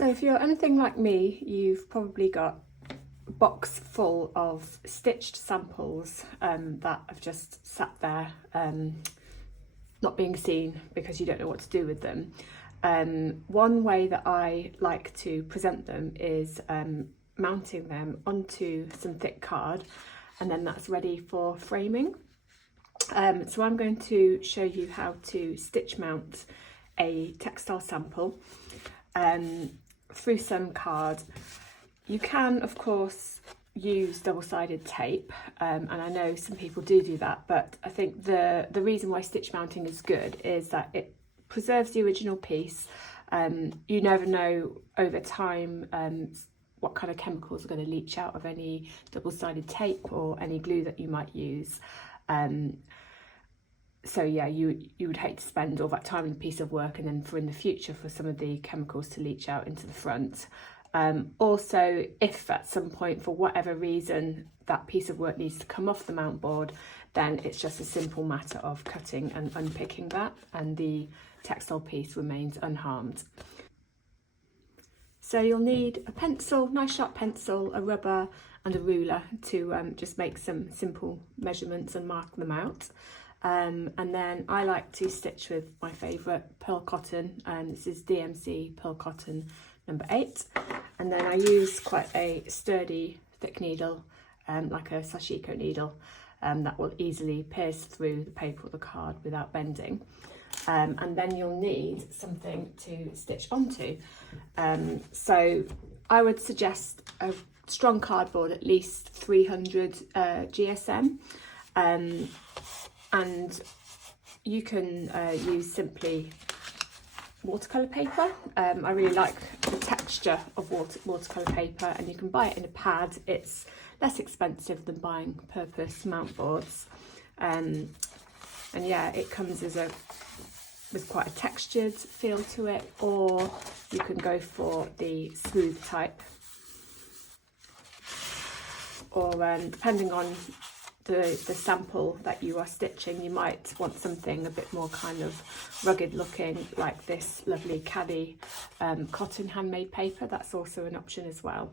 So if you're anything like me, you've probably got a box full of stitched samples that have just sat there not being seen because you don't know what to do with them. One way that I like to present them is mounting them onto some thick card, and then that's ready for framing. So I'm going to show you how to stitch mount a textile sample through some card. You can, of course, use double-sided tape, and I know some people do that, but I think the reason why stitch mounting is good is that it preserves the original piece. You never know over time what kind of chemicals are going to leach out of any double-sided tape or any glue that you might use. So yeah, you would hate to spend all that time on a piece of work and then for in the future for some of the chemicals to leach out into the front. Also, if at some point for whatever reason that piece of work needs to come off the mount board, then it's just a simple matter of cutting and unpicking that, and the textile piece remains unharmed. So you'll need a pencil, nice sharp pencil, a rubber and a ruler to just make some simple measurements and mark them out. And then I like to stitch with my favourite pearl cotton, and this is DMC pearl cotton number 8. And then I use quite a sturdy thick needle, like a sashiko needle, that will easily pierce through the paper or the card without bending. And then you'll need something to stitch onto. So I would suggest a strong cardboard, at least 300 GSM. And you can use simply watercolour paper. I really like the texture of watercolour paper, and you can buy it in a pad. It's less expensive than buying purpose mount boards. And yeah, it comes with quite a textured feel to it, or you can go for the smooth type, or depending on the sample that you are stitching, you might want something a bit more kind of rugged looking, like this lovely caddy cotton handmade paper. That's also an option as well.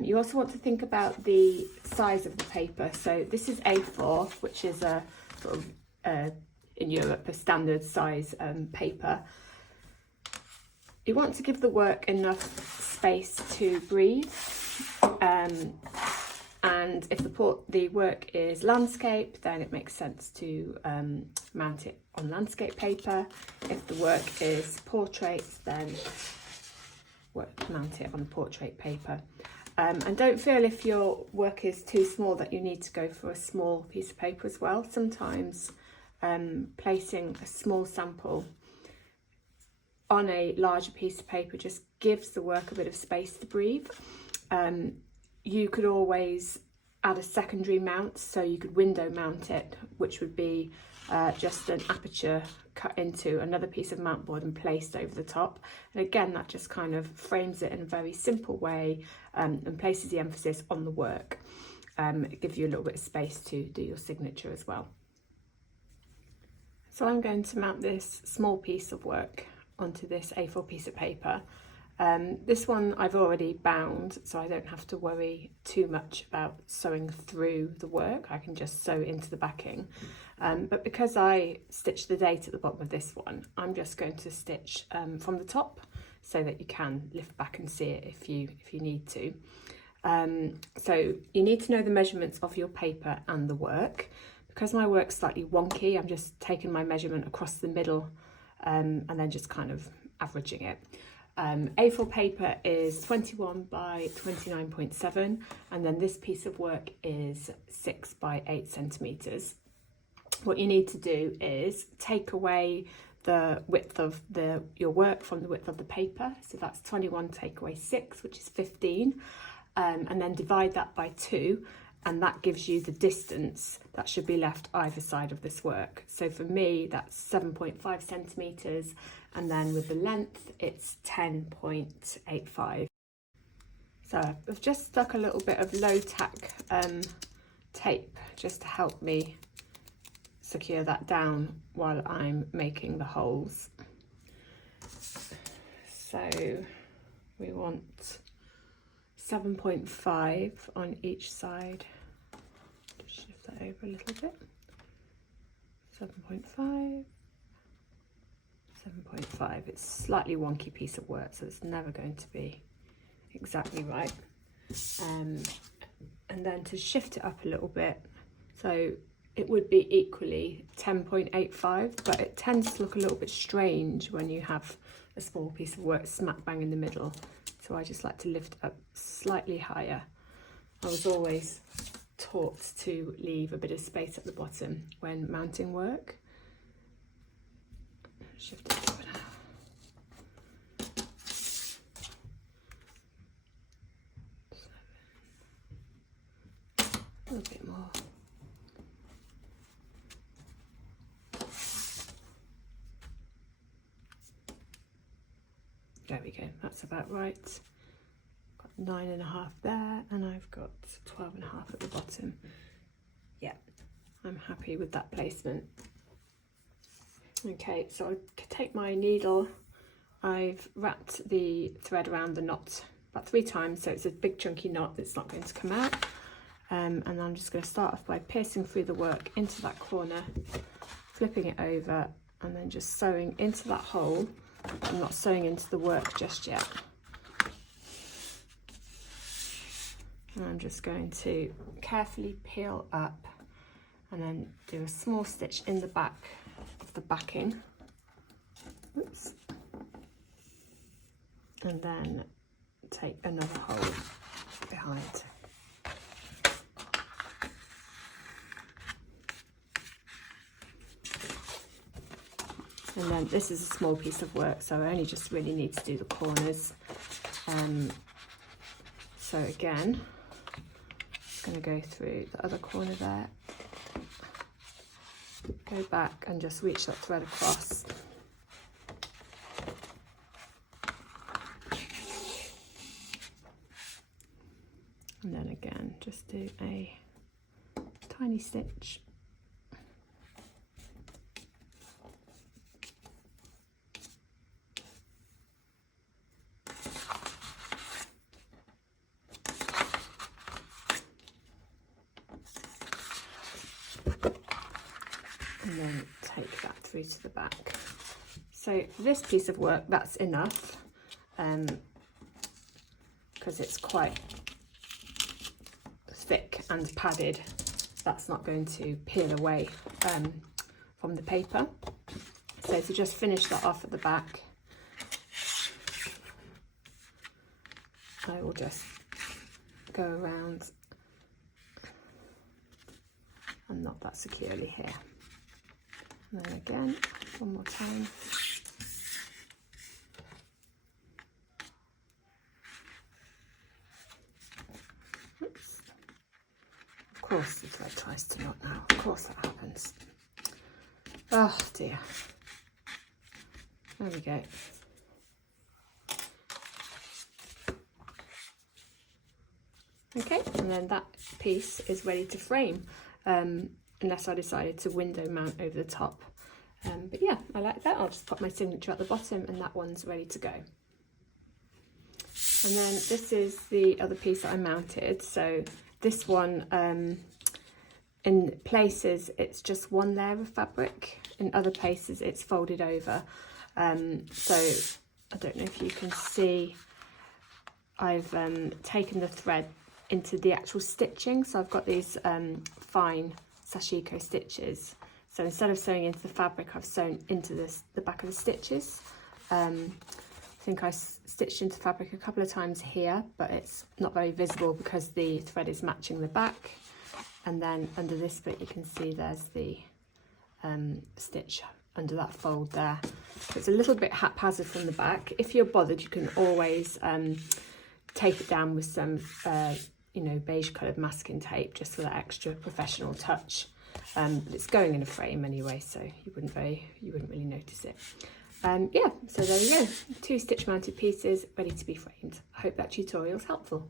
You also want to think about the size of the paper. So this is A4, which is a sort of in Europe a standard size paper. You want to give the work enough space to breathe. And if the work is landscape, then it makes sense to mount it on landscape paper. If the work is portrait, then mount it on portrait paper. And don't feel if your work is too small that you need to go for a small piece of paper as well. Sometimes placing a small sample on a larger piece of paper just gives the work a bit of space to breathe. You could always add a secondary mount, so you could window mount it, which would be just an aperture cut into another piece of mount board and placed over the top. And again, that just kind of frames it in a very simple way and places the emphasis on the work. It gives you a little bit of space to do your signature as well. So I'm going to mount this small piece of work onto this A4 piece of paper. This one I've already bound, so I don't have to worry too much about sewing through the work. I can just sew into the backing. But because I stitched the date at the bottom of this one, I'm just going to stitch from the top so that you can lift back and see it if you need to. So you need to know the measurements of your paper and the work. Because my work's slightly wonky, I'm just taking my measurement across the middle and then just kind of averaging it. A4 paper is 21 by 29.7, and then this piece of work is 6 by 8 centimetres. What you need to do is take away the width of your work from the width of the paper, so that's 21 take away 6, which is 15, and then divide that by 2, and that gives you the distance that should be left either side of this work. So for me, that's 7.5 centimetres, and then with the length, it's 10.85. So I've just stuck a little bit of low tack tape just to help me secure that down while I'm making the holes. So we want 7.5 on each side. Just shift that over a little bit. 7.5, 7.5. It's a slightly wonky piece of work, so it's never going to be exactly right. And then to shift it up a little bit, so it would be equally 10.85, but it tends to look a little bit strange when you have a small piece of work smack bang in the middle. So I just like to lift it up slightly higher. I was always taught to leave a bit of space at the bottom when mounting work. Shift it over now. A little bit more. There we go, that's about right. Got 9.5 there, and I've got 12.5 at the bottom. Yeah, I'm happy with that placement. Okay, so I take my needle. I've wrapped the thread around the knot about 3 times, so it's a big chunky knot that's not going to come out. And I'm just going to start off by piercing through the work into that corner, flipping it over, and then just sewing into that hole. I'm not sewing into the work just yet. And I'm just going to carefully peel up and then do a small stitch in the back of the backing. Oops. And then take another hole behind. And then this is a small piece of work, so I only just really need to do the corners. So again, I'm going to go through the other corner there, go back and just reach that thread across. And then again, just do a tiny stitch. And then take that through to the back. So for this piece of work, that's enough, because it's quite thick and padded. That's not going to peel away from the paper. So to just finish that off at the back, I will just go around and knot that securely here. And then again, one more time. Oops. Of course the thread tries to knot now. Of course that happens. Oh dear. There we go. Okay, and then that piece is ready to frame. Unless I decided to window mount over the top. But yeah, I like that. I'll just put my signature at the bottom and that one's ready to go. And then this is the other piece that I mounted. So this one, in places, it's just one layer of fabric. In other places, it's folded over. So I don't know if you can see, I've taken the thread into the actual stitching. So I've got these fine sashiko stitches. So instead of sewing into the fabric, I've sewn into the back of the stitches. I think I stitched into fabric a couple of times here, but it's not very visible because the thread is matching the back. And then under this bit, you can see there's the stitch under that fold there. So it's a little bit haphazard from the back. If you're bothered, you can always tape it down with some beige coloured masking tape, just for that extra professional touch. But it's going in a frame anyway, so you wouldn't really notice it. Yeah, so there you go, 2 stitch mounted pieces ready to be framed. I hope that tutorial's helpful.